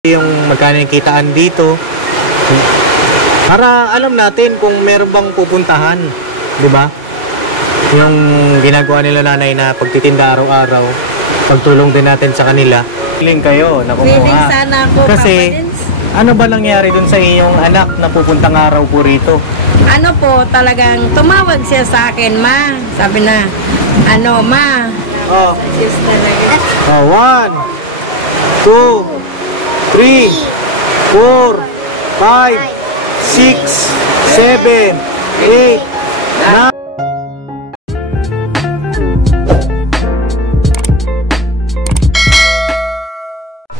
yung magkano yung kitaan dito. Para alam natin kung meron bang pupuntahan, di ba? Yung ginagawa nila nanay na pagtitinda araw-araw, pagtulong din natin sa kanila. Feeling kayo na kumuha. Feeling sana ako, kasi, Papa Dins. ano ba nangyari dun sa iyong anak na pupuntang araw po rito? Ano po, talagang tumawag siya sa akin, ma. Sabi na, ano, ma. Oh. Yes, talaga. Oh, 1, 2, 3, 4, 5, 6, 7, 8, 9.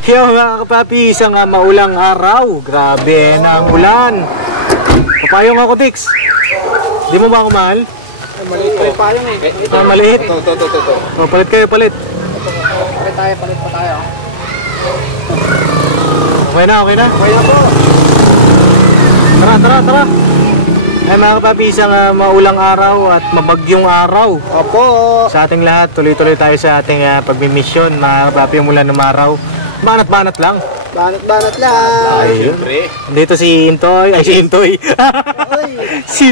Kaya mga kapapi, isang maulang araw. Grabe na ang ulan. Papayong ako, Dix. Di mo ba ako mahal? Maliit pa rin payong eh. Maliit? Ito. Oh, palit kayo, palit. Palit pa tayo. Okay na. Kaya po. Tara. Ay mga kapapi, isang maulang araw at mabagyong araw. Opo. Sa ating lahat, tuloy-tuloy tayo sa ating pagmimisyon. Mga kapapi, mula ng araw. Banat-banat lang. Banat lang. Ayun. Dito si Intoy. Ay, si Intoy. si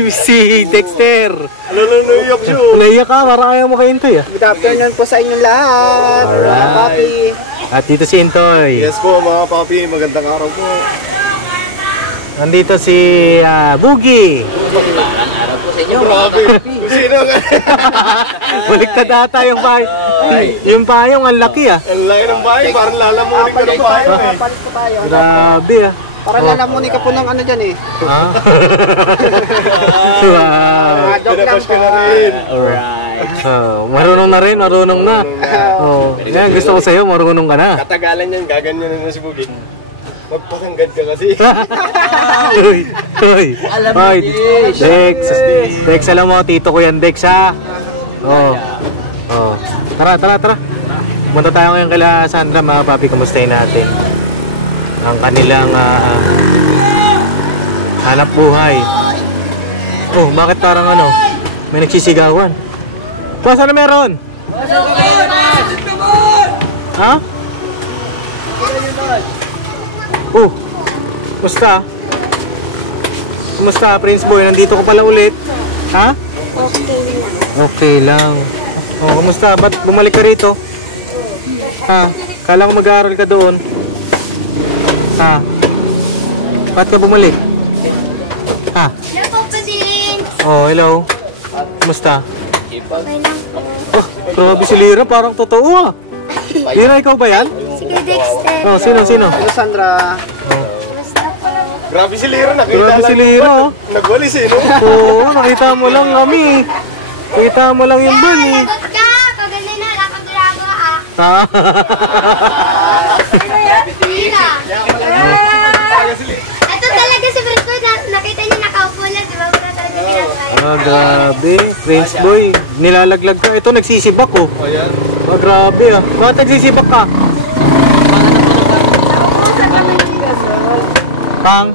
Dexter. Naiyak siya. Naiyak ka, parang ayaw mo kay Intoy. Good afternoon po sa inyong lahat. Alright. Mga papi. At dito si Intoy. Yes po mga papi, magandang araw po. Nandito si Boogie. Magandang araw po sa inyo mga Grabe, papi. sino ka? Baliktad ata yung payong. Yung payong, ang laki ah. Ang laki ng bahay, parang lalamunin ka ng bahay eh. Palit po tayo. Grabe ah. Parang lalamunin ka po ng ano dyan eh. Ha? Wow. Joke lang Pinapas po. ka na rin. Alright. Marunong na rin, marunong na. Oh, yan, gusto ko sa'yo, marunong ka na. Katagalan yan, gaganyan na si Bugin. Magpakanggad ka kasi. Hoy. Alam mo, Hoy. Dex. Dex, alam mo, tito ko yan, Dex ha. Oh. Oh. Tara. Pumunta tayo ngayon kila Sandra, mga papi, kamustahin natin ang kanilang hanap buhay. Oh, bakit parang ano? May nagsisigawan. Saan na meron? Ha? Oh, kumusta? Kumusta, Prince Boy? Nandito ko pala ulit. Ha? Okay lang. Oh, kumusta? Ba't bumalik ka rito? Ha? Kala ko mag-aaral ka doon. Ha? Ba't ka bumalik? Ha? Oh, hello. Kumusta? Oh, grabe si Lira. Parang totoo ah. Lira, ikaw ba yan? Sige, Dexter. Oh, sino? Hello Sandra. Grabe si Lira, nakita Grabe si lang Lira oh. Nagwalis eh, no? Oo, nakita mo lang kami. Nakita mo lang yung ban eh. Lagot ka! Paganda na, lakad drago ah. Ha? Tira. Ito talaga si Prince Boy. Nakita niya nakaupo lang. Di ba? Wala talaga ginagawa. Ah, grabe. Prince Boy, nilalaglag ka. Ito, nagsisibak oh. Ayan. Ah, grabe ah. Bakit nagsisibak ka? Pang?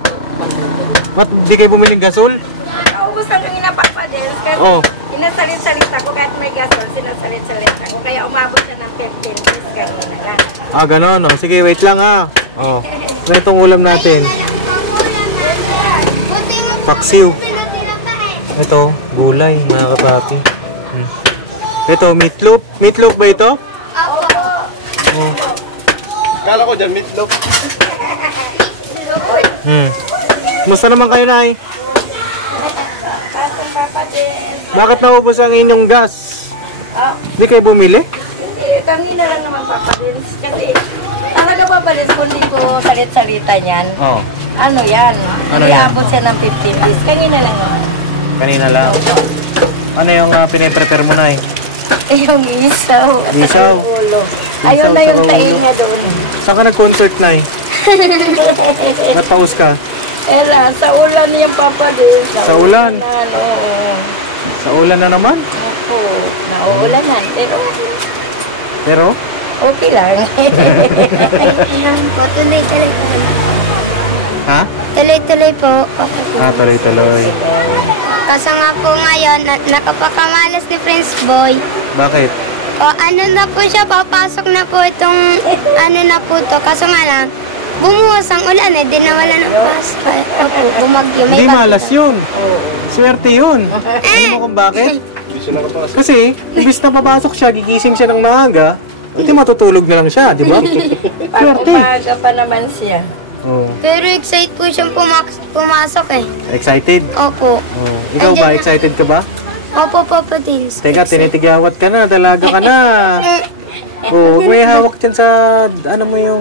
Ba't di kayo bumiling gasol? Naubusan ko yung Papadins kasi Oh. inasalit-salit ako kahit may gasol, sinasalit-salit ako. Kaya umabot siya ng 15 days kanina lang. Ah, ganon. Oh. Sige, wait lang ah. Oh. Ano itong ulam natin? Paksiw. Ito, gulay, mga kapapi. Ito, meatloaf. Meatloaf ba ito? Oh. Kala ko dyan, meatloaf. Musta naman kayo, Nay? Kasong Papadins. Bakit naubos ang inyong gas? Hindi kayo bumili? Hindi, kanina lang naman Papadins. Kasi talaga Papadins kung di ko salit-salita niyan. Oo. Ano yan? Ano yan? Iabot siya ng 15 days. Kanina lang naman. Kanina lang. Ano yung piniprepare mo, Nay? Yung isaw. At Isaw? saka yung ulo. Isaw, Ayun na yung saka taing ulo. niya doon. Saan ka nag-concert, Nay? Nataos ka? Ela, sa ulan yung Papadins. Sa ulan? Oo. Sa ulan na naman? Opo. Nauulanan. Pero Pero? okay lang. Tuloy-tuloy po. Ha? Tuloy-tuloy po. Ah, tuloy-tuloy. Kaso nga po ngayon, nakapakamalas ni Prince Boy. Bakit? O ano na po siya, papasok na po itong ano na po to. Kaso nga lang, bumuwas ang ulan eh, di nawala ng Pasko. Opo, bumagyo. May Hindi bagyo malas daw. yun. Swerte yun. Alam mo kung bakit? Hindi siya nakapasok. Kasi, imbis na papasok siya, gigising siya ng maaga, hindi matutulog na lang siya, di ba? Swerte. Umaga pa naman siya. Oh. Pero excited po siyang pumasok eh. Excited? Opo. Oh. Ikaw ba? Excited ka ba? Opo, Papa Dins. Teka, tinitigawat ka na, dalaga ka na. Oh, huwag may hawak dyan sa, ano mo yung,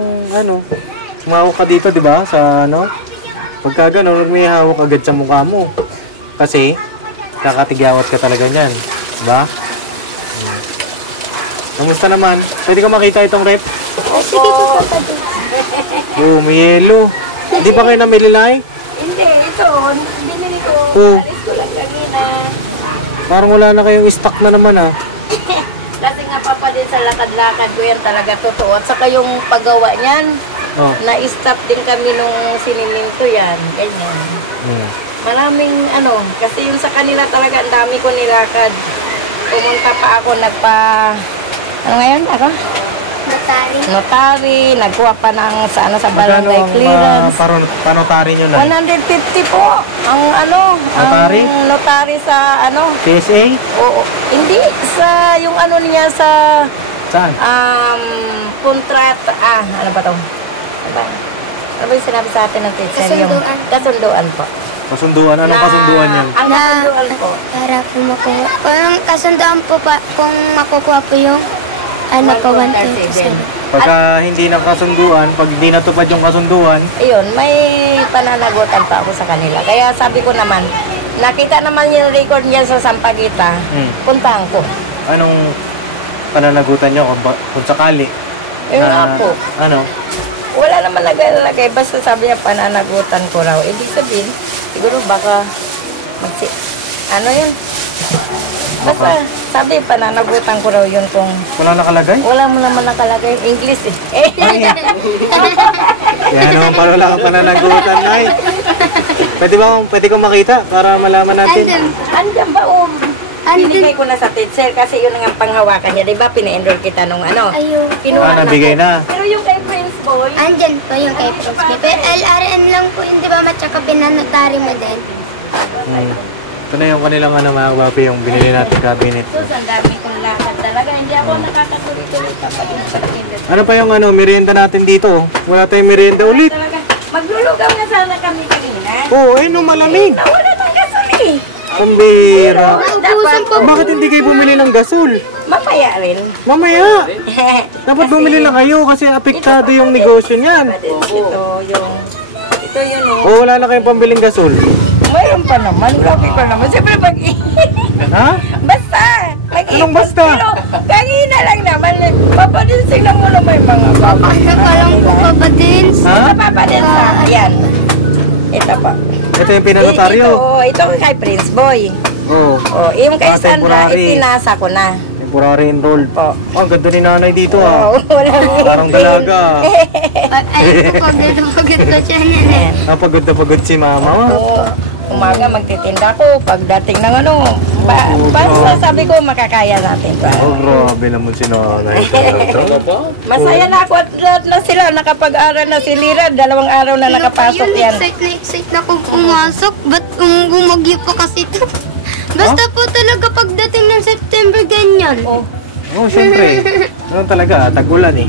sumawak ka dito, di ba? Sa, pagka gano'n, huwag may hawak agad sa mukha mo. Kasi, kakatigawat ka talaga niyan. Di ba? Kamusta naman? Pwede ka makita itong rep? Sige po, Papa Dins. Oh, may yelo. Hindi pa kayo namili, Lai? Hindi, ito, binili ko. Oh. Alis ko lang kanina. Parang wala na kayong stock na naman, ah. Kasi nga papa din sa lakad-lakad ko yan talaga totoo. At saka yung paggawa niyan, Oh. na-stop din kami nung siniminto yan. Ganyan. Hmm. Maraming kasi yung sa kanila talaga ang dami ko nilakad. Pumunta pa ako, ngayon ako? Notary. Notary, nagkuha pa ng sa Magkano barangay ang clearance. panotary nyo na? 150 po. Notary? Ang notary sa PSA? Oo, hindi sa yung niya sa Saan? kontrata, ano ba to? Ano ba yung sinabi sa atin ng teacher? Yung Kasunduan. kasunduan po. Kasunduan? Anong kasunduan yan? Ang kasunduan po. Para po makuha. Kung kasunduan po pa, kung makukuha po yung, po, 127. Pagka hindi nakasunduan, pag hindi natupad yung kasunduan, Ayun, may pananagutan pa ako sa kanila. Kaya sabi ko naman, nakita naman yung record niya sa Sampaguita, puntahan ko. anong pananagutan nyo kung sakali? Yung Na- ako. Ano? Wala naman nagalagay, basta sabi niya pananagutan ko raw. Ibig sabihin, siguro baka yun? Basta sabi pananagutan ko raw yun kung Wala nakalagay? wala mo naman nakalagay English eh. Kaya naman pala wala kang pananagutan, ay. Pwede kong makita para malaman natin. Andyan ba binigay ko na sa teacher kasi yun ang panghawakan niya. Diba pina-enroll kita nung Ayun. Kinuha na Nabigay ko. na. Pero yung kay Prince Boy, Andyan po yung kay Prince. Pero LRN lang po yun, di ba? Matsaka pinanotary mo din. Ito na yung kanilang mga babi, yung binili natin cabinet. sus, ang dami kong lakad talaga. Hindi ako nakakatuloy-tuloy pa din sa kinder. Ano pa yung merienda natin dito? Wala tayong merienda ulit. Talaga, maglulugaw na sana kami kanina. Oo, malamig. Nawala ng gasoli. Kumbira. Dapat, Bakit hindi kayo bumili ng gasol? mamaya rin. Mamaya. Dapat bumili lang kayo kasi apektado yung negosyo niyan. Ito yun O wala na kayong pambiling gasol? Mayroon pa naman, copy pa naman. Siyempre Ha? basta. Anong basta? Pero kanina lang naman. Papadinsig lang muna may mga Ano pa lang po, Papa Dins? Ha? Papadinsa. Ayan. Ito pa. Ito yung pinanotaryo. Ito kay Prince Boy. Oo. Yung kay Sandra, temporary. ipinasa ko na. Temporary enrolled. Po. Ang ganda ni nanay dito ah. Walang Parang dalaga. Ay, pagod ko siya niyan eh. Napagod na pagod si mama. Oo. Umaga magtitinda ko. Pagdating ng basta sabi ko makakaya natin to. Oh, grabe naman si nanay. Masaya na ako at lahat na sila. Nakapag-aral na si Lira. 2 araw na nakapasok yan. Excite na akong pumasok. Ba't gumagyo pa kasi ito? Basta po talaga pagdating ng September ganyan. Oh. Oo, syempre. Ano talaga, tag-ulan eh.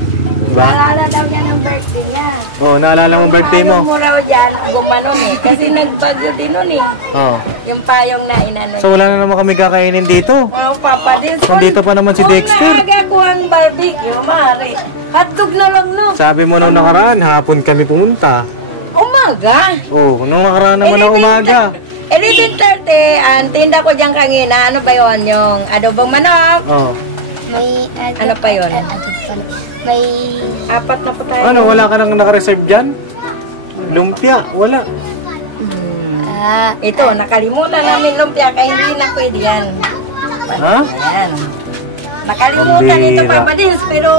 Diba? Naalala daw niya ng birthday niya. Oo, naalala mo birthday mo? Ayaw mo raw dyan, gumanon eh. Kasi nagbagyo din nun eh. Oo. Yung payong na inano. So wala na naman kami kakainin dito. Oh, Papa Dins. Nandito pa naman si Dexter. Kung naaga ko ang barbecue, maaari. Hotdog na lang no. Sabi mo nung nakaraan, hapon kami pumunta. Umaga. Oo, nung nakaraan naman ng umaga. 11:30, ang tinda ko dyan kanina, ano ba yun? Yung adobong manok. Oo. May Ano pa yun? May 4 na po tayo. Ano, wala ka nang nakareserve dyan? Lumpia, wala. Ito, nakalimutan namin lumpia, kaya hindi na pwede yan. Ha? Ayan. Nakalimutan ito, Pambira. Papa Dins, pero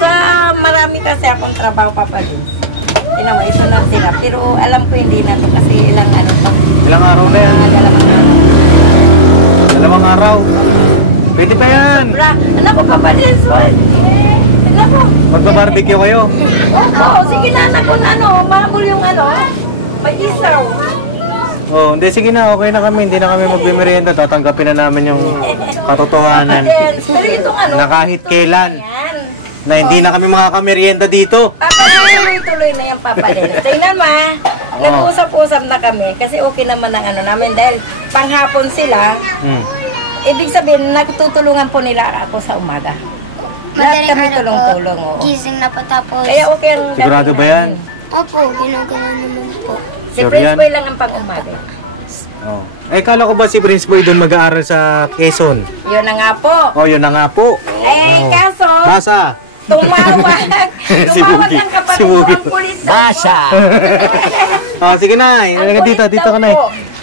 sa marami kasi akong trabaho, Papa Dins. Tinan mo, ito na sila. Pero alam ko hindi na to kasi ilang to. Ilang araw na yan? 2 araw. 2 araw. Pwede pa yan. Bra, anak ko, Papa Dins, naku, Magba-barbecue kayo? Oo, sige na, mahabol yung may isaw. Oh, hindi, sige na, okay na kami. Hindi na kami magbimeryenda. Tatanggapin na namin yung katotohanan. Pero itong Na kahit kailan, yan. na hindi na kami makakameryenda dito. Tuloy na yung Papa Dens. Tingnan mo ha. Nag-usap-usap na kami kasi okay naman ang namin dahil panghapon sila. Ibig sabihin, nagtutulungan po nila ako sa umaga. Lahat kami tulong-tulong. Gising na po tapos. Kaya okay ang Sigurado ba yan? Opo, ginagawa naman po. Si Prince Boy lang ang pang-umaga. Oh. Eh, kala ko ba si Prince Boy doon mag-aaral sa Quezon? Yun na nga po. Oh, yun na nga po. Kaso, Basa. tumawag. Si Tumawag Boogie. ang kapatid Si ko, Boogie. ang kulit daw. Oh, sige na. Dito ka na.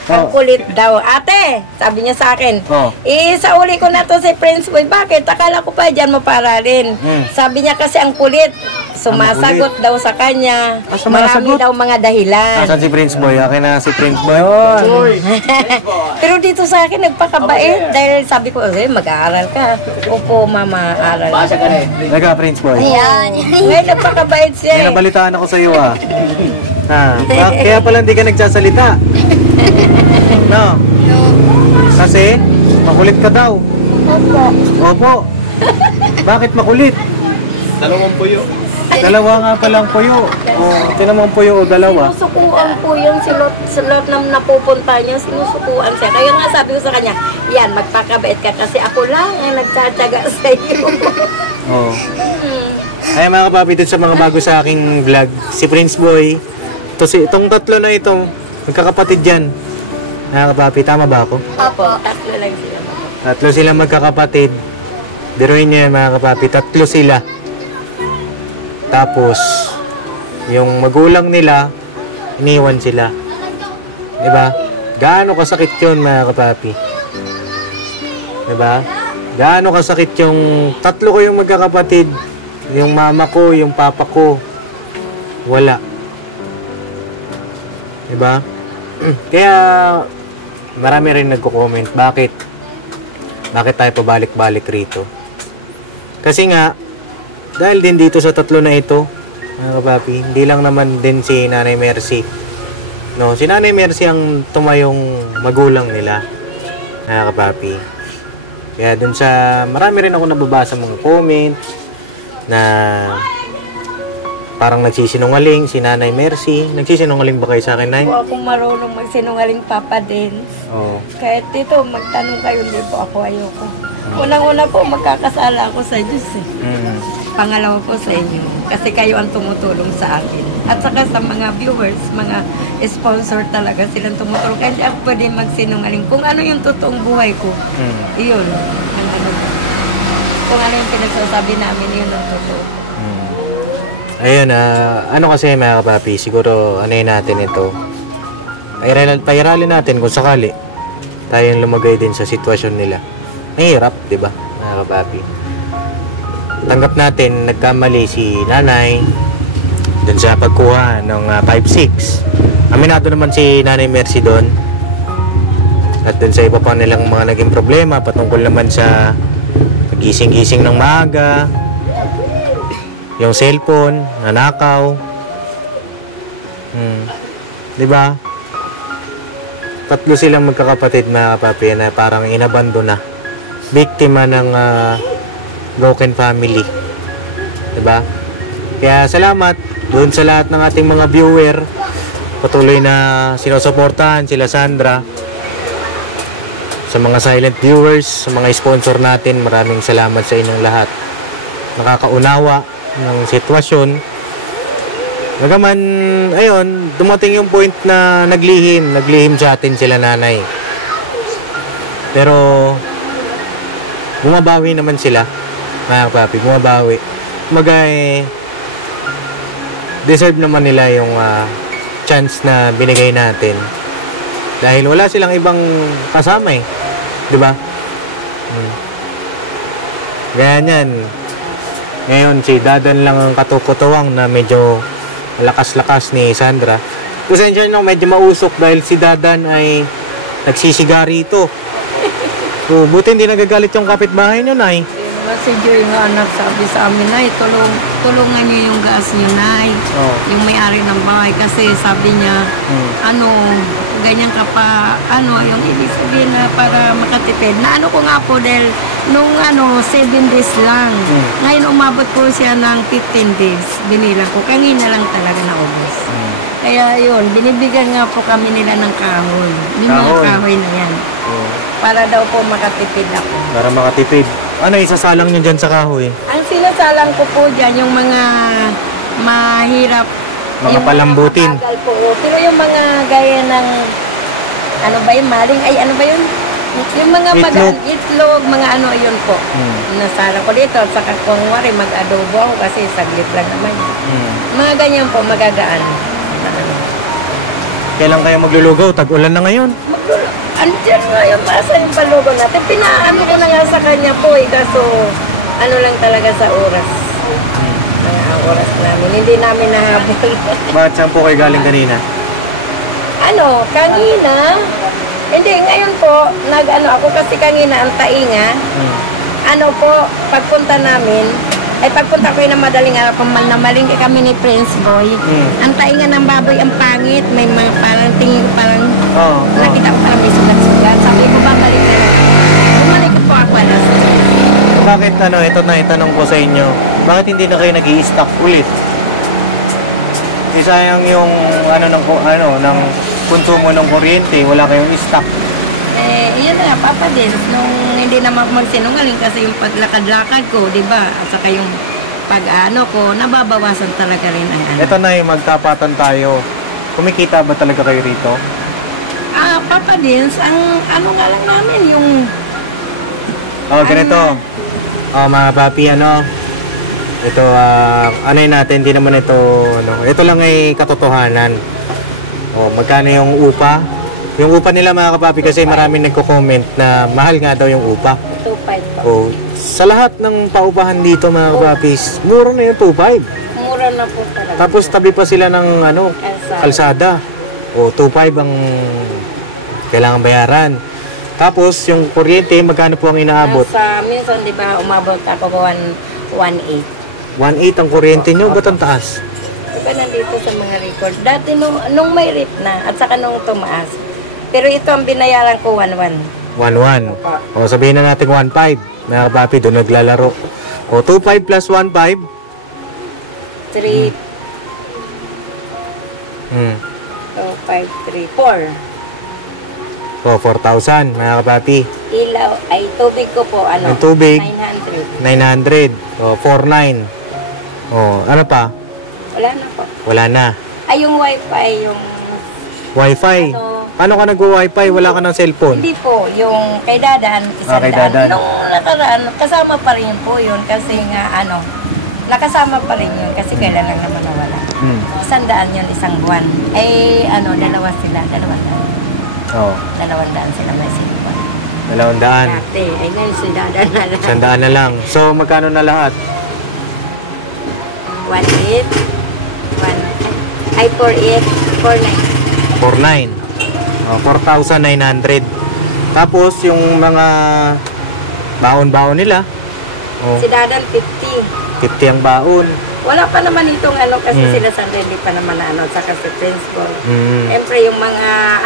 Ang kulit daw. Ate, sabi niya sa akin, Oh. isauli ko na to si Prince Boy. Bakit? Akala ko pa dyan maparalin. Sabi niya kasi ang kulit. Sumasagot daw sa kanya. Marami sumasagot? daw mga dahilan. Asan si Prince Boy? Akin na si Prince Boy. Pero dito sa akin, nagpakabait. Dahil sabi ko, mag-aaral ka. Opo, mama, aaral. Nagka, Prince Boy. Ayan. Ngayon, nagpakabait May siya eh. nabalitaan ako sa iyo kaya pala hindi ka nagsasalita. No? Kasi, makulit ka daw. Opo. Opo. Bakit makulit? Dalawang puyo. Dalawa nga palang puyo. Tinan mo ang puyo o dalawa. Sinusukuan po yun. Sa lahat na napupunta niya, sinusukuan siya. Kaya nga sabi ko sa kanya, yan, magpakabait ka kasi ako lang ang nagtsatsaga sa iyo. Oo. Ay mga kapapi, dun sa mga bago sa aking vlog, si Prince Boy, itong tatlo na ito, magkakapatid yan. Mga kapapi, tama ba ako? Opo, tatlo lang sila. Tatlo sila magkakapatid. Biruin niyo yan mga kapapi, tatlo sila. Tapos, yung magulang nila, iniwan sila. Diba? Gaano kasakit yun mga kapapi? Diba? Gaano kasakit yung tatlo ko yung magkakapatid. Yung mama ko, yung papa ko, wala. Diba? Kaya, marami rin nagko-comment. Bakit tayo pabalik-balik rito? Kasi nga, dahil din dito sa tatlo na ito, mga kapapi, hindi lang naman din si Nanay Mercy. No, si Nanay Mercy ang tumayong magulang nila, mga kapapi. Kaya dun sa, marami rin ako nababasa mga comment na parang nagsisinungaling si Nanay Mercy. Nagsisinungaling ba kayo sa akin, Nay? Po akong marunong magsinungaling, Papa Dens. Oo. Kahit dito, magtanong kayo, hindi po ako ayoko. Unang-una po, magkakasala ako sa Diyos eh. Pangalawa po sa inyo. Kasi kayo ang tumutulong sa akin. At saka sa mga viewers, mga sponsor talaga silang tumutulong. Kaya hindi ako pwede magsinungaling. Kung ano yung totoong buhay ko, iyon. Kung ano yung pinagsasabi namin, yun ang totoo. Ayun, ano kasi mga kapapi, siguro ano natin ito. Pairalin natin kung sakali tayong lumagay din sa sitwasyon nila. Mahirap, di ba, mga kapapi? Tanggap natin, nagkamali si nanay dun sa pagkuha ng 5-6. Aminado naman si Nanay Mercy doon. At dun sa iba pa nilang mga naging problema patungkol naman sa gising-gising ng maaga, yung cellphone, nanakaw. Di ba? Tatlo silang magkakapatid mga kapapi na parang inabando na. Biktima ng broken family. Diba? Kaya salamat doon sa lahat ng ating mga viewer. Patuloy na sinusuportahan sila Sandra. Sa mga silent viewers, sa mga sponsor natin, maraming salamat sa inyong lahat. Nakakaunawa ng sitwasyon. Bagaman, ayun, dumating yung point na naglihim sa atin sila nanay. Pero, bumabawi naman sila. Mga papi, bumabawi. Kumbaga, deserve naman nila yung chance na binigay natin. Dahil wala silang ibang kasama eh. Diba? Ganyan. Ngayon, si Dadan lang ang katukutuwang na medyo lakas-lakas ni Sandra. Pasensya nyo, medyo mausok dahil si Dadan ay nagsisigarito. Buti hindi nagagalit yung kapitbahay nyo, Nay. Si Joy nga anak sabi sa amin, Nay, tulungan niyo yung gas niyo, Nay. Oh. Yung may-ari ng bahay. Kasi sabi niya, ganyan ka pa, yung ibig sabihin na para makatipid. Na ko nga po dahil nung 7 days lang. Ngayon umabot po siya ng 15 days. Binilang ko. Kanina lang talaga naubos. Kaya yun, binibigyan nga po kami nila ng kahoy. Yung mga kahoy na yan. Para daw po makatipid ako. Para makatipid. Ano isasalang nyo dyan sa kahoy? Ang sinasalang ko po dyan, yung mga mahirap. Mga palambutin. Mga mabagal po. Pero yung mga gaya ng, maling, ano ba yun? Yung mga itlog, mga yun po. Nasalang ko dito. Saka kung wari, mag-adobo ako kasi saglit lang naman. Mga ganyan po, magagaan. Kailan kayo maglulugaw? Tag-ulan na ngayon. Andiyan nga yung masa yung palugo natin. Pinaano ko na nga sa kanya po kaso lang talaga sa oras. Ang oras namin. Hindi namin nahabol. Bakit saan po kayo galing kanina? Kanina? Hindi, ngayon po, ako kasi kanina ang tainga. Pagpunta namin, pagpunta ko na madaling araw, namaling kami ni Prince Boy. Ang tainga ng baboy, ang pangit. May mga parang tingin ko parang, nakita ko parang may sugat-sugat. Sabi ko, babalik na lang. Bumalik ko po ako, Bakit, ito na itanong ko sa inyo. Bakit hindi na kayo nag-i-stock ulit? Sayang yung, ng konsumo ng kuryente, wala kayong i-stock. Iyan na, Papa din. Nung hindi na magsinungaling kasi yung paglakad-lakad ko, di ba? At saka yung ko, nababawasan talaga rin ang Ito na yung magtapatan tayo. Kumikita ba talaga kayo rito? Papa din, ang nga lang namin, yung... ganito. Mga papi, ito, natin, hindi naman ito, ito lang ay katotohanan. Magkano yung upa? Yung upa nila mga kapapi kasi maraming nagko-comment na mahal nga daw yung upa. 2.5. Sa lahat ng paupahan dito mga kapapis, mura na yung 2.5. Mura na po talaga. Tapos tabi pa sila ng kalsada. 2.5 ang kailangan bayaran. Tapos yung kuryente, magkano po ang inaabot? Minsan di ba umabot ako 1.8. 1.8 ang kuryente nyo, ba't ang taas? Diba nandito sa mga record. Dati nung may rip na at saka nung tumaas. Pero ito ang binayaran ko 1.1. 1.1. Sabihin na natin 1.5. Mga kapapi, doon naglalaro. 2.5 plus 1.5. 3. 2, 5, 3, 4. 4,000 mga kapapi. Ilaw, tubig ko po, yung tubig, 900. 900. 4,900. Ano pa? Wala na po. Wala na. Yung wifi, yung... Wifi? Paano ka nag-wifi? Wala ka ng cellphone? Hindi po, yung kay Dadan, kay Dadan. Nung nakaraan, kasama pa rin po yun kasi nga nakasama pa rin yun kasi kailan lang naman nawala. 100 yun, isang buwan. Dalawa sila, 200. 200 sila may cellphone. 200. Dati, ngayon si Dadan na lang. 100 na lang. So, magkano na lahat? 1.8. 4.8. 4.9. 4,900. Tapos, yung mga baon-baon nila. Si Dadan, 50. 50 ang baon. Wala pa naman itong kasi sila sa hindi pa naman saka si Prince Boy. Siyempre, yung mga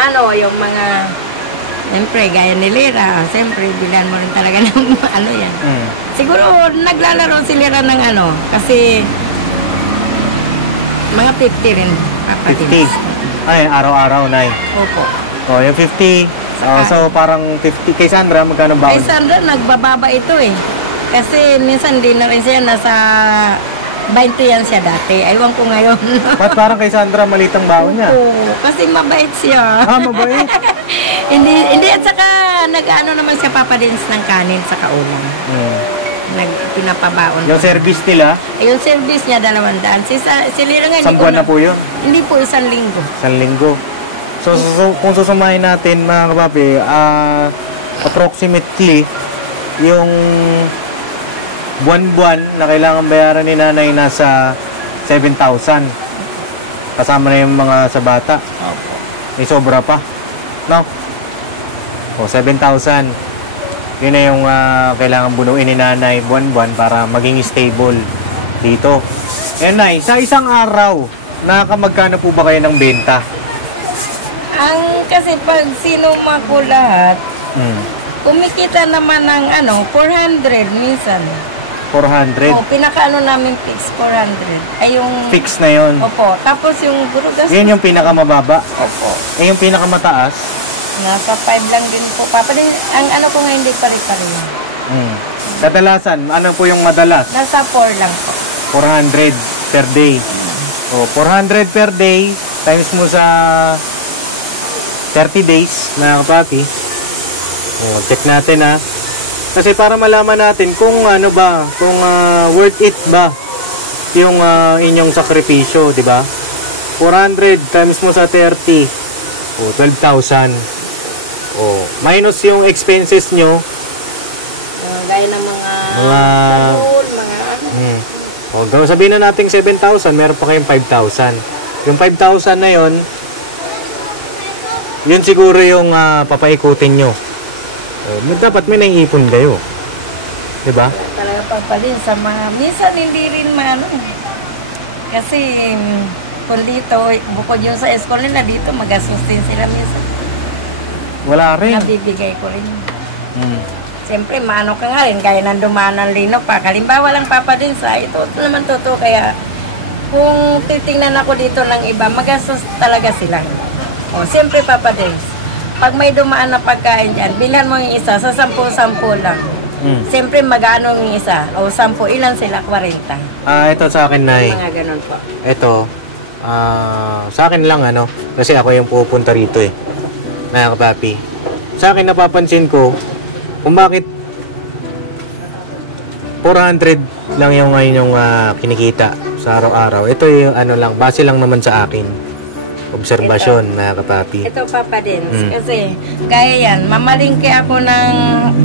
siyempre, gaya ni Lira, siyempre, bilan mo rin talaga ng yan. Siguro, naglalaro si Lira ng kasi mga 50 rin. 50? Ay, araw-araw, Nay. Opo. Yung 50. So, parang 50. Kay Sandra, magkano baon? Kay Sandra, nagbababa ito Kasi minsan di na rin siya, nasa 20 yan siya dati. Aywan ko ngayon. Ba't parang kay Sandra maliit ang baon niya? Kasi mabait siya. Mabait? hindi, at saka naman siya papadins ng kanin sa kaulam. Pinapabaon. Yung service nila? Yung service niya, 200. Si Lira nga, isang buwan na po yun? Hindi po, 1 linggo. 1 linggo. So, kung susumahin natin mga kapapi, approximately, yung buwan-buwan na kailangan bayaran ni nanay nasa 7,000. Kasama na yung mga sa bata. May sobra pa. No? 7,000. Yun na yung kailangan bunuin ni nanay buwan-buwan para maging stable dito. Eh nay, sa isang araw, nakakamagkano po ba kayo ng benta? Kasi pag sinuma ko lahat, kumikita naman ng 400 minsan. 400? Pinakaano namin fix, 400. Ay yung... Fix na yun? Opo. Tapos yung burugas... Yun yung pinakamababa? Opo. Eh yung pinakamataas? Nasa 5 lang din po. Ang ko nga hindi pare-pare. Kadalasan, ano po yung madalas? Nasa 4 lang po. 400 per day. O, 400 per day, times mo sa 30 days, mga kapapi. O, check natin ha. Kasi para malaman natin kung kung worth it ba yung inyong sakripisyo, di ba? 400 times mo sa 30, o 12,000. O, minus yung expenses nyo. Gaya ng mga O, sabihin na natin 7,000, meron pa kayong 5,000. Yung 5,000 na yon, yun siguro yung papaikutin nyo. Dapat may naiipon kayo. Diba? Talaga pagpalin sa mga... Minsan hindi rin kasi kung dito, bukod yun sa school nila, dito magastos din sila minsan. Wala rin. Nabibigay ko rin. Siyempre, ka nga rin, kaya nang dumaan ng lino pa. Kalimbawa lang din sa ito naman totoo. Kaya kung titingnan ako dito ng iba, magastos talaga sila. Siyempre din. Pag may dumaan na pagkain dyan, bilhan mo yung isa sa 10 lang. Siyempre magano yung isa. 10, ilan sila? 40. Ito sa akin, Nay. Mga ganun po. Ito, sa akin lang kasi ako yung pupunta rito mga kapapi. Sa akin napapansin ko kung bakit 400 lang yung ngayon yung kinikita sa araw-araw. Ito yung lang, base lang naman sa akin. Obserbasyon, mga kapapi. Ito din. Kasi kaya yan, mamalingki ako ng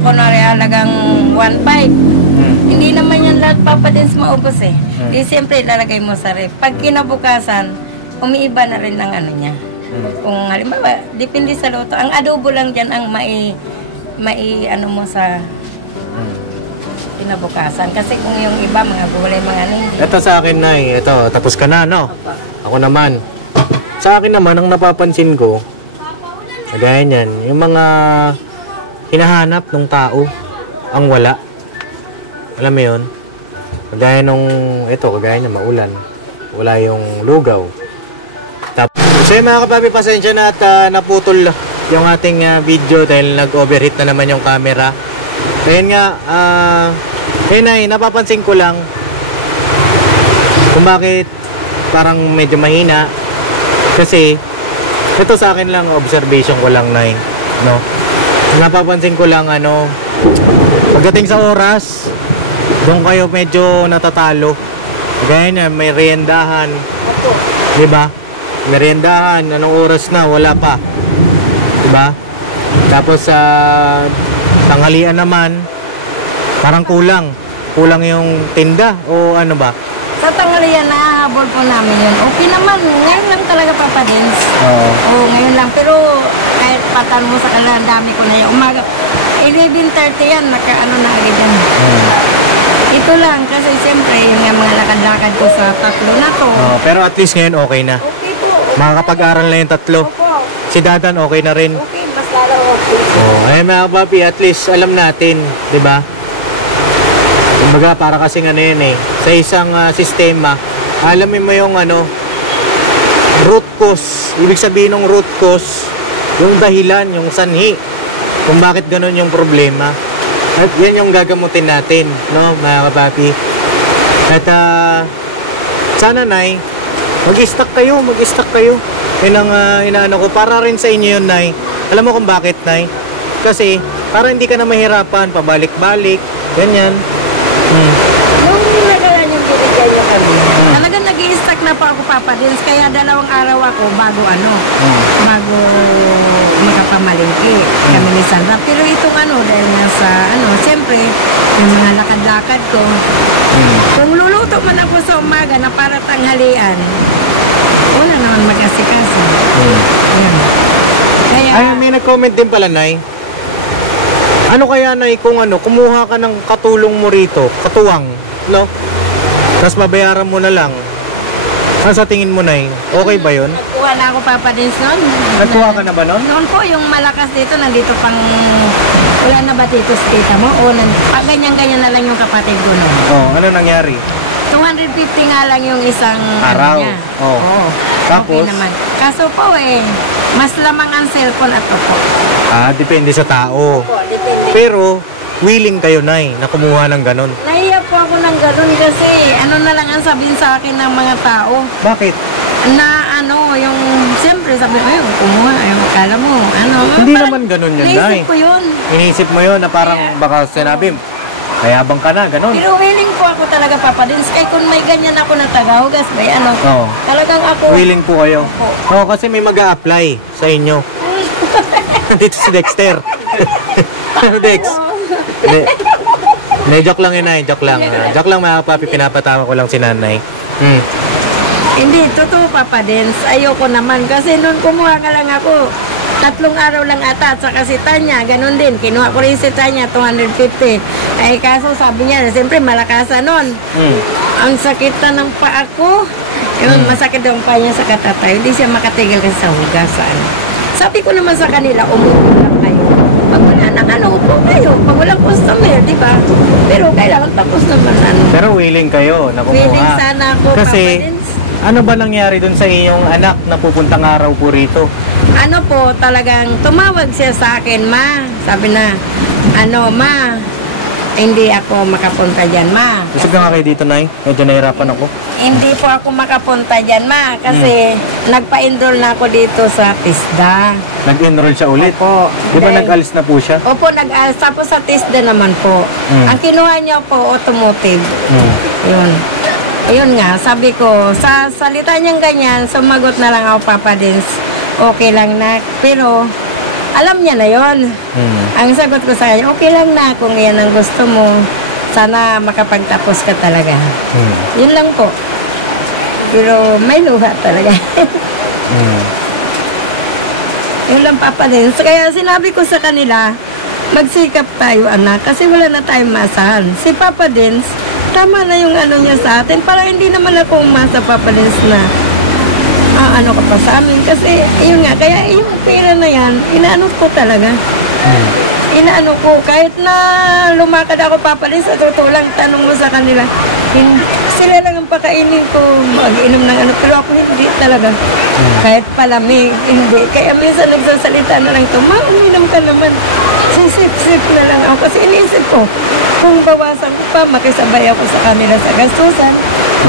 kunwari halagang 1.5. Hindi naman yan lahat papadins maubos Di siyempre ilalagay mo sa ref. Pag kinabukasan, umiiba na rin ang niya. Kung halimbawa, depende sa luto. Ang adobo lang dyan ang mai mo sa kinabukasan. Kasi kung yung iba, mga gulay, mga hindi. Ito sa akin, Nay. Ito, tapos ka na, no? Ako naman. Sa akin naman, ang napapansin ko, kagaya niyan, yung mga hinahanap ng tao, ang wala. Alam mo yun? Kagaya niya, maulan. Wala yung lugaw. So mga kapapi, pasensya na at naputol yung ating video dahil nag-overheat na naman yung camera. Ayun nga, Nay, napapansin ko lang kung bakit parang medyo mahina. Kasi, ito sa akin lang, observation ko lang, Nay. No? Napapansin ko lang, pagdating sa oras, doon kayo medyo natatalo. Gaya niya, may meriendahan. Diba? Meriendahan, anong oras na? Wala pa. Diba? Tapos, tanghalian naman, parang kulang. Kulang yung tinda o ano ba? Sa tanghalian, nahahabol po namin yun. Okay naman, ngayon lang talaga papadins. Ngayon lang. Pero kahit patan mo sa kanila, dami ko na yun. Umaga, 11:30 yan, na agad yan. Ito lang, kasi siyempre, yung mga lakad-lakad ko sa tatlo na to. Pero at least ngayon okay na. Okay po. Makakapag-aral na yung tatlo. Opo. Si Dadan okay na rin. Okay, mas lalo okay. Ayun mga papi, at least alam natin, di ba? Kumbaga, para kasing sa isang sistema, alamin mo yung root cause. Ibig sabihin ng root cause, yung dahilan, yung sanhi, kung bakit ganun yung problema. At yan yung gagamutin natin, no, mga kapapi. At sana, Nay, mag-stock kayo. Yun ang inaano ko, para rin sa inyo yun, Nay. Alam mo kung bakit, Nay? Kasi, para hindi ka na mahirapan, pabalik-balik, ganyan. Yung nagalan yung binigyan niyo kami, talagang nag-i-stock na po ako papadins, kaya 2 araw ako bago bago makapamalingki kami ni Sandra. Pero itong dahil nga sa siyempre, yung mga lakad-lakad ko, kung luluto man ako sa umaga na para tanghalian, wala naman mag-asikaso. Kaya, may nag-comment din pala, Nay. Ano kaya, Nay, kung kumuha ka ng katulong mo rito, katuwang, no? Tapos babayaran mo na lang. Ano sa tingin mo, Nay? Okay ba yun? Nagkuha na ako, Papa Dins, noon. Nagkuha ka na ba nun? Noon po, yung malakas dito, nandito pang... Wala na ba dito sa kita mo? O, ganyan-ganyan na lang yung kapatid ko noon. Oh, ano nangyari? 250 nga lang yung isang Araw? niya. Oh. Oo. Tapos? Okay naman. Kaso po mas lamang ang cellphone at po. Depende sa tao. Po, depende. Pero, willing kayo, Nay, na kumuha ng ganon. Nahiya po ako ng ganun kasi na lang ang sabihin sa akin ng mga tao. Bakit? Na yung siyempre sabi ko, kumuha, kala mo, Hindi parang naman ganun yun, Nay. naisip ko yun. Inisip mo yun na parang baka sinabi, kayabang ka na, ganon. Pero willing po ako talaga, Papa Dins. Kaya kung may ganyan ako na tagahugas, Oo. talagang ako. Willing po kayo. Oo, kasi may mag-a-apply sa inyo. Dito si Dexter. Dex. Hindi, joke lang yun, Nay. Joke lang. Joke lang, mga papi. Pinapatawa ko lang si Nanay. Hindi, totoo, Papa Dins. Ayoko naman. Kasi noon kumuha ka lang ako. 3 araw lang ata at saka si Tanya, ganun din. Kinuha ko rin si Tanya, 250. Ay kaso sabi niya, siyempre malakasan nun. Ang sakit na ng paa ko. Yun, masakit ang paa niya sa katatay. Hindi siya makatigil kasi sa hugasan. Sabi ko naman sa kanila, umuwi lang kayo. Pag wala nang upo kayo. Pag walang customer, di ba? Pero kailangan tapos naman Pero willing kayo na kumuha. Willing sana ako, Kasi, Papa Dins. ano ba nangyari dun sa iyong anak na pupuntang araw po rito? Ano po, talagang tumawag siya sa akin, Ma. Sabi na, Ma, hindi ako makapunta dyan, Ma. Gusto ka nga kayo dito, Nay? Medyo nahirapan ako. Hindi po ako makapunta dyan, Ma. Kasi nagpa-enroll na ako dito sa TISDA. Nag-enroll siya ulit? Opo. Di ba nag-alis na po siya? Opo, nag-alis. Tapos sa TISDA naman po. Ang kinuha niya po, automotive. Yun. Ayun nga, sabi ko, sa salita niyang ganyan, sumagot na lang ako, Papa Dins. Okay lang na. Pero, alam niya na yon. Ang sagot ko sa kanya, okay lang na kung yan ang gusto mo. Sana makapagtapos ka talaga. Yun lang po. Pero may luha talaga. Yun lang, Papa Dins. Kaya sinabi ko sa kanila, magsikap tayo, anak, kasi wala na tayong masahan. Si Papa Dins, tama na yung niya sa atin. Para hindi naman ako umasa, Papa Dins, na ano ka pa sa amin. Kasi, yun nga, kaya yung pera na yan, inaano ko talaga. Inaano ko, kahit na lumakad ako, Papa Dins, sa totoo lang, tanong mo sa kanila, sila lang ang pakainin ko, mag-inom ng pero ako hindi talaga. Kahit palamig, hindi. Kaya minsan nagsasalita na lang ito, Ma, uminom ka naman. Sisip-sip na lang ako. Kasi iniisip ko, kung bawasan ko pa, makisabay ako sa kanila sa gastusan,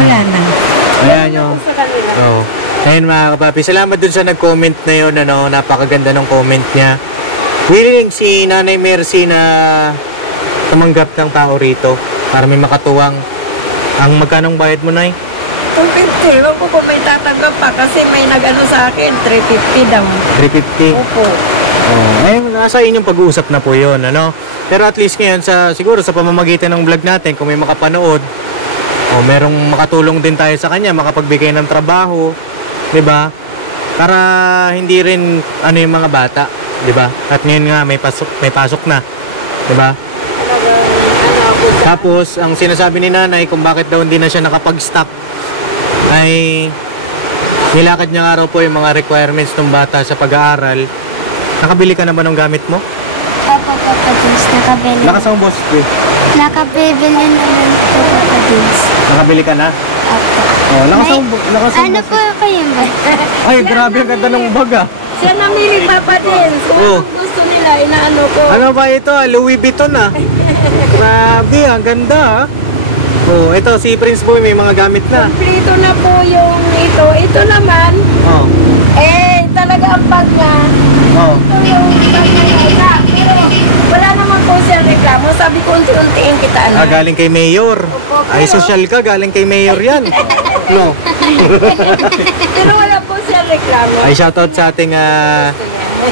wala na. Ayan yung... Oh. Ayun mga kapapi, salamat dun sa nag-comment na yun, napakaganda ng comment niya. Willing si Nanay Mercy na tumanggap ng tao rito para may makatuwang. Ang magkanong bayad mo, Nay? 250. Ewan ko kung may tatanggap pa kasi may nag-ano sa akin, 350 daw. 350? Opo. Oh, nasa inyong pag-uusap na po yun, Pero at least ngayon, siguro sa pamamagitan ng vlog natin, kung may makapanood, merong makatulong din tayo sa kanya, makapagbigay ng trabaho, 'di ba? Para hindi rin yung mga bata, 'di ba? At ngayon nga may pasok na, 'di ba? Tapos ang sinasabi ni Nanay kung bakit daw hindi na siya nakapag-stop ay nilakad niya nga raw po yung mga requirements ng bata sa pag-aaral. Nakabili ka na ba ng gamit mo? Opo, Papa Dins, nakabili. Lakas ang boss, Nakabili naman po, Papa Dins. Nakabili ka na? Opo. Oh, lakas ang Ano po kayo ba? Ay, grabe ang ganda ng bag, Siya namili, Papa Dins. Kung Oh. anong gusto nila, inaano ko. Ano ba ito? Louis Vuitton, Grabe, ang ganda, Oh, ito si Prince Boy may mga gamit na. Kompleto na po yung ito. Ito naman, Oh. talaga ang bag niya. Oh. Ito yung bag niya isa. Pero wala naman po siya reklamo. Sabi ko, unti-untiin kita, Galing kay Mayor. Ay, social ka, galing kay Mayor yan. No. Pero wala po siya reklamo. Ay, shoutout sa ating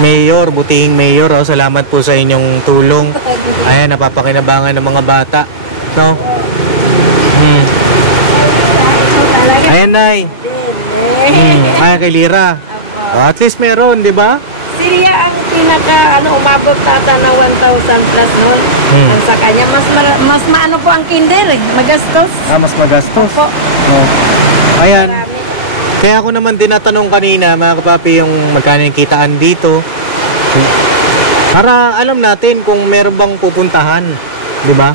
Mayor, butihing Mayor. Salamat po sa inyong tulong. Ayan, napapakinabangan ng mga bata. No? Ayan, Nay. Ay, kay Lira. At least meron, di ba? Silya ang pinaka umabot tata na 1,000 plus noon. Ang sa kanya mas maano po ang kinder eh, magastos. Mas magastos. Opo. Ayan. Marami. Kaya ako naman tinatanong kanina, mga kapapi, yung magkano yung kitaan dito. Para alam natin kung meron bang pupuntahan, di ba?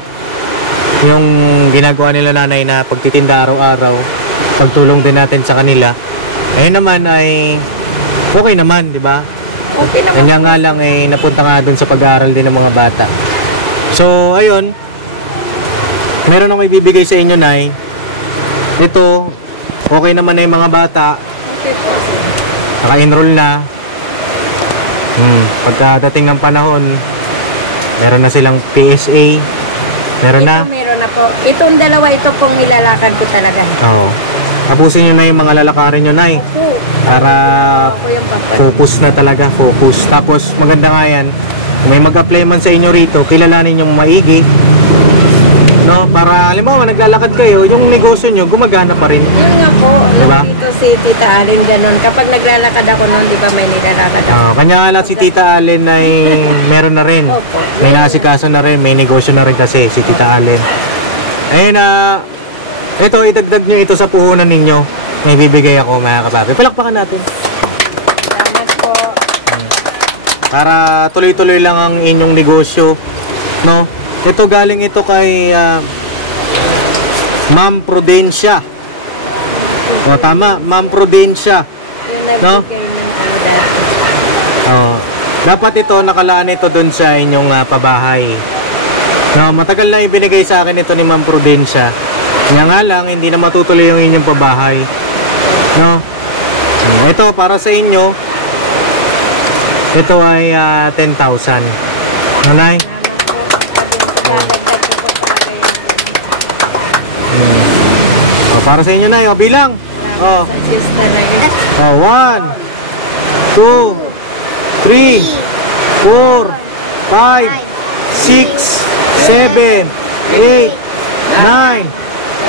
Yung ginagawa nila nanay na pagtitinda araw-araw, pagtulong din natin sa kanila. Ayun naman ay okay naman, di ba? Okay naman. Kanya nga lang ay napunta nga dun sa pag-aaral din ng mga bata. So, ayun. Meron akong ibibigay sa inyo, Nay. Ito, okay naman na yung mga bata. Okay po, sir. Naka-enroll na. Pagkadating ng panahon, meron na silang PSA. Meron na. Meron na po. Itong dalawa, ito pong ilalakad ko talaga. Oo. Tapusin nyo na yung mga lalakarin nyo, Nay. Opo. Para Ako yung papa. focus na talaga, focus. Tapos maganda nga yan, kung may mag-apply man sa inyo rito, kilalanin yung maigi. No? Para, halimbawa, naglalakad kayo, yung negosyo nyo, gumagana pa rin. Yun nga po, Diba? dito si Tita Allen ganun. Kapag naglalakad ako noon, di ba may nilalakad ako? Kanya nga lang si Tita Allen ay meron na rin. Opo. May naasikaso na rin, may negosyo na rin kasi si Tita Allen. Ayun na, ito, idagdag nyo ito sa puhunan ninyo. May bibigay ako, mga kapapi. Palakpakan natin. Salamat po. Para tuloy-tuloy lang ang inyong negosyo. No? Ito galing ito kay Ma'am Prudencia. O, tama, Ma'am Prudencia. Yung No? nagbigay ng dati. Dapat ito, nakalaan ito dun sa inyong pabahay. No, matagal na ibinigay sa akin ito ni Ma'am Prudencia. Kaya nga lang, hindi na matutuloy yung inyong pabahay. No? Ito, para sa inyo, ito ay 10,000. Nanay? Para sa inyo na, bilang. Sa sister na yun. 1, 2, 3, 4, 5, 6, 7, 8, 9,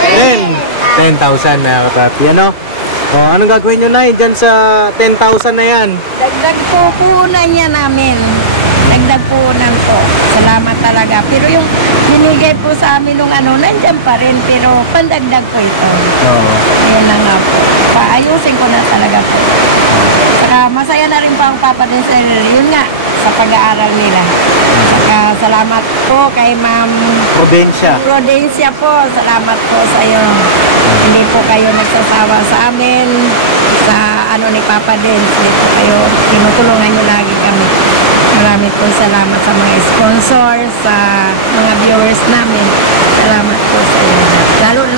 10. 10,000 na kapapi, ano? Anong gagawin nyo na dyan sa 10,000 na yan? Dagdag po puhunan niya namin. Dagdag puhunan po. Salamat talaga. Pero yung binigay po sa amin nung nandyan pa rin. Pero pandagdag po ito. Ayun na nga po. Paayusin ko na talaga po. Saka masaya na rin po ang papa din sa yun nga, sa pag-aaral nila. Saka salamat po kay Ma'am Prudencia po. Salamat po sa iyo. Hindi po kayo nagsasawa sa amin. Sa ni Papa din. Hindi po kayo, tinutulungan nyo lagi kami. Marami po salamat sa mga sponsors, sa mga viewers namin. Salamat po sa iyo.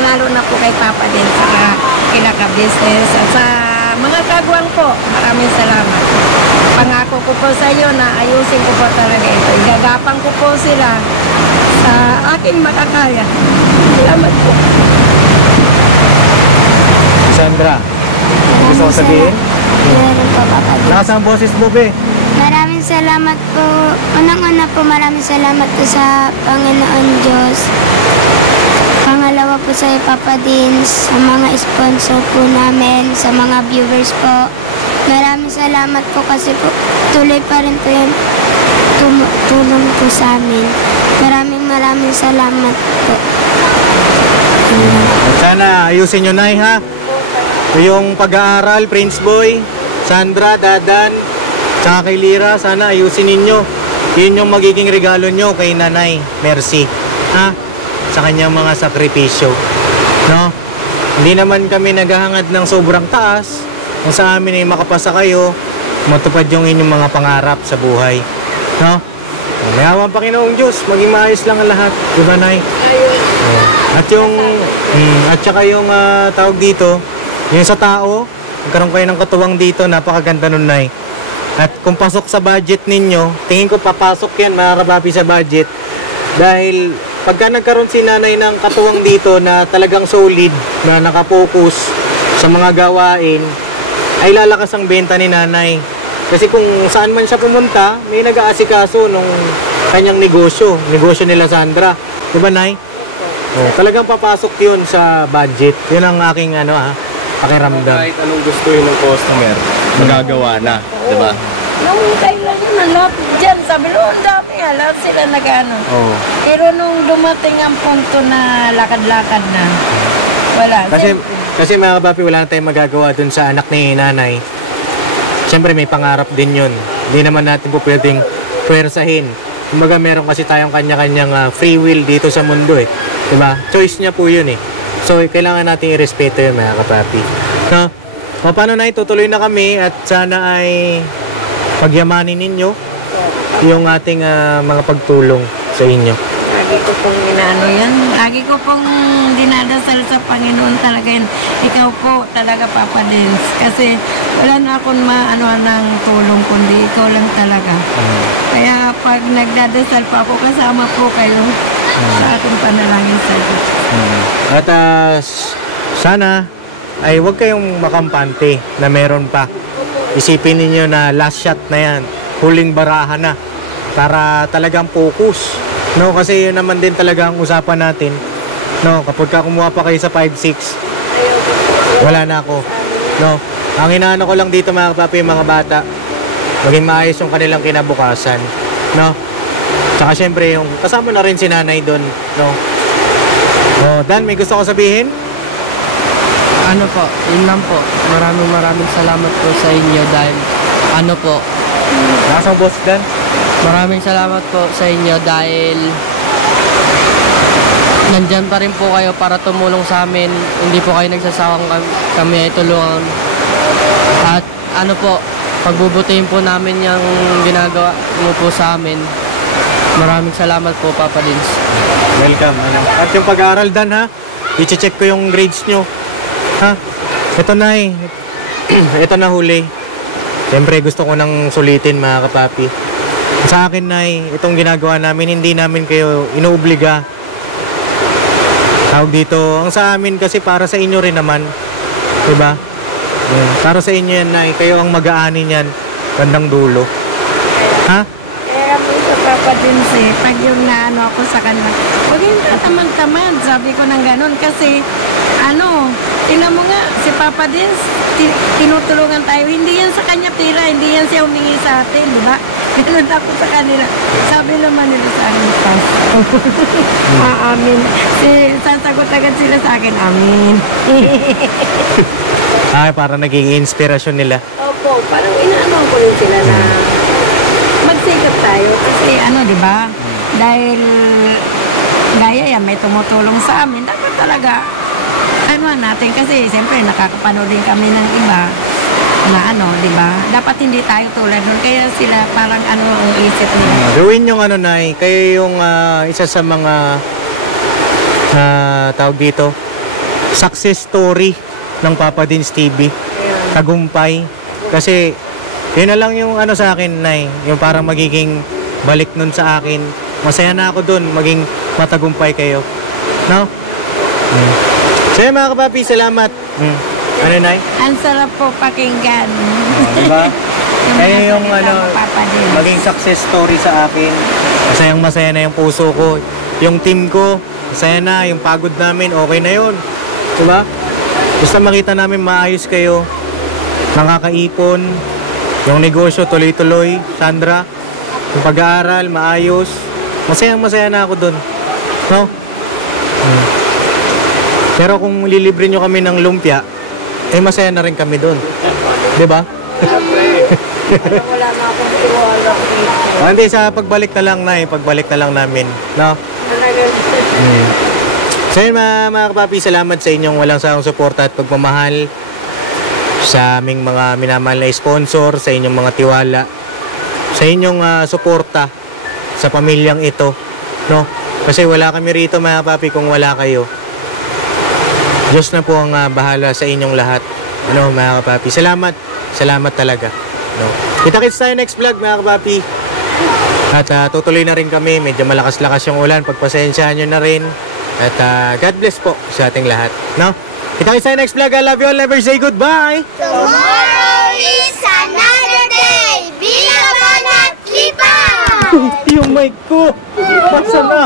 Lalo na po kay Papa din, sa kinaka-business, at sa mga kagwang po. Maraming salamat. Pangako ko po sa iyo na ayusin ko po talaga ito. Igagapang ko po sila sa aking makakaya. Salamat po. Sandra, gusto mo sabihin? Meron po, Papa Dins. Lakas ang boses mo, be. Maraming salamat po. Unang-una po, maraming salamat po sa Panginoon Diyos. Pangalawa po sa Papa Dins, sa mga sponsor po namin, sa mga viewers po. Maraming salamat po kasi po tuloy pa rin po yung tulong po sa amin. Maraming salamat po. Sana ayusin nyo, Nay, ha? Yung pag-aaral, Prince Boy, Sandra, Dadan, tsaka kay Lira, sana ayusin ninyo. Yun yung magiging regalo nyo kay Nanay Mercy, ha? Sa kanyang mga sakripisyo, no? Hindi naman kami naghahangad ng sobrang taas. Kung sa amin ay makapasa kayo, matupad yung inyong mga pangarap sa buhay, no? May awang Panginoong Diyos, maging maayos lang ang lahat, di ba, Nay? At yung at saka yung tawag dito, yung sa tao, magkaroon kayo ng katuwang dito, napakaganda nun, Nay. At kung pasok sa budget ninyo, tingin ko papasok yan, mga kapapi, sa budget. Dahil pagka nagkaroon si Nanay ng katuwang dito na talagang solid, na nakapokus sa mga gawain, ay lalakas ang benta ni Nanay. Kasi kung saan man siya pumunta, may nag-aasikaso nung kanyang negosyo nila Sandra. Diba, Nay? Talagang papasok yun sa budget. Yun ang aking pakiramdam. Kahit anong gusto yun ng customer, magagawa na, di ba? Nung kailan yun, ang lapit dyan, sabi ko, ang dami nga, lahat sila nag-ano. Oo. Pero nung dumating ang punto na lakad-lakad na, wala. Kasi mga kapapi, wala na tayong magagawa dun sa anak ni nanay. Siyempre may pangarap din yun. Hindi naman natin po pwedeng pwersahin. Kumbaga meron kasi tayong kanya-kanyang free will dito sa mundo eh. Diba? Choice niya po yun eh. So kailangan natin i-respeto yun mga kapapi. No? O paano na tutuloy na kami at sana ay pagyamanin ninyo yung ating mga pagtulong sa inyo. Lagi ko pong inaano yan. Lagi ko pong dinadasal sa Panginoon talaga yan. Ikaw po talaga, Papa Dins. Kasi wala na akong maano ng tulong kundi ikaw lang talaga. Kaya pag nagdadasal pa ako, kasama po kayo sa ating panalangin sa Diyos. At sana ay huwag kayong makampante na meron pa. Isipin niyo na last shot na yan. Huling baraha na. Para talagang focus. No, kasi yun naman din talaga ang usapan natin. No, kapag kumuha pa kayo sa 5-6, wala na ako. No, ang inaano ko lang dito mga kapapi, mga bata, maging maayos yung kanilang kinabukasan. No, tsaka syempre yung kasama na rin si nanay doon. No, Dan, may gusto ko sabihin? Ano po, yun lang po. Maraming salamat po sa inyo dahil ano po. Nasa boss, Dan? Maraming salamat po sa inyo dahil nandyan pa rin po kayo para tumulong sa amin. Hindi po kayo nagsasawang kami ay tulungan. At ano po, pagbubutihin po namin yung ginagawa mo po sa amin. Maraming salamat po, Papa Dins. Welcome. At yung pag-aaral, Dan, ha? I-check ko yung grades nyo. Ha? Ito na eh. Ito na huli. Siyempre, gusto ko nang sulitin, mga kapapi. Sa akin, Nay, itong ginagawa namin, hindi namin kayo inuobliga. Tawag dito, ang sa amin kasi para sa inyo rin naman. Diba? Para sa inyo yan, Nay. Kayo ang mag-aani niyan, bandang dulo. Ha? Kaya mo sa Papa Dins eh, pag yung naano ako sa kanila, huwag yung tatamad-tamad, sabi ko ng ganun. Kasi, tingnan mo nga, si Papa Dins, tinutulungan tayo. Hindi yan sa kanya tira, hindi yan siya humingi sa atin, di ba? Ganun ako sa kanila. Sabi naman nila sa akin, amin. Sasagot agad sila sa akin, amin. Ay, parang naging inspirasyon nila. Opo, parang inaano ko rin sila na magsikap tayo. Kasi di ba? Dahil gaya yan, may tumutulong sa amin. Dapat talaga, natin kasi siyempre nakakapanood din kami ng iba na di ba? Dapat hindi tayo tulad nun. Kaya sila parang ang isip nila. Gawin yung Nay, kayo yung isa sa mga tawag dito, success story ng Papa Dins TV. Tagumpay. Kasi yun na lang yung sa akin, Nay, yung parang magiging balik nun sa akin. Masaya na ako dun, maging matagumpay kayo. No? So mga kapapi, salamat. Ano, Nay? Ang sarap po pakinggan. Diba? Kayo yung Papa Dins. maging success story sa akin. Masayang-masaya na yung puso ko. Yung team ko, masaya na. Yung pagod namin, okay na yun. Diba? Basta makita namin maayos kayo. Nakakaipon. Yung negosyo, tuloy-tuloy. Sandra, yung pag-aaral, maayos. Masayang-masaya na ako dun. No? Pero kung lilibre nyo kami ng lumpia, masaya na rin kami dun. Diba? Wala na akong tiwala. Hindi, sa pagbalik na lang, Nay. Pagbalik na lang namin. No? So yun mga kapapi, salamat sa inyong walang sawang suporta at pagmamahal. Sa aming mga minamahal na sponsor, sa inyong mga tiwala, sa inyong suporta sa pamilyang ito. No? Kasi wala kami rito mga kapapi kung wala kayo. Diyos na po ang bahala sa inyong lahat. Mga kapapi. Salamat. Salamat talaga. No? Kita-kits tayo next vlog mga kapapi. At tutuloy na rin kami. Medyo malakas-lakas yung ulan. Pagpasensyahan nyo na rin. At God bless po sa ating lahat. No? Kita-kits tayo next vlog. I love you all. Never say goodbye. Tomorrow is another day. Be upon at lipa! Yung mic ko. Pasa na.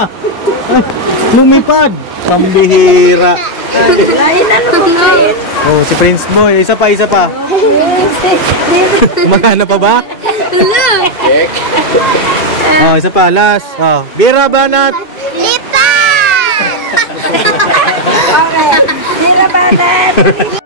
Lumipad. Pambihira. Lain na naman. Si Prince Boy. Isa pa. Kumagana pa ba? Oh, isa pa, last. Oh, Bira Banat. Lipat! Okay. Bira Banat.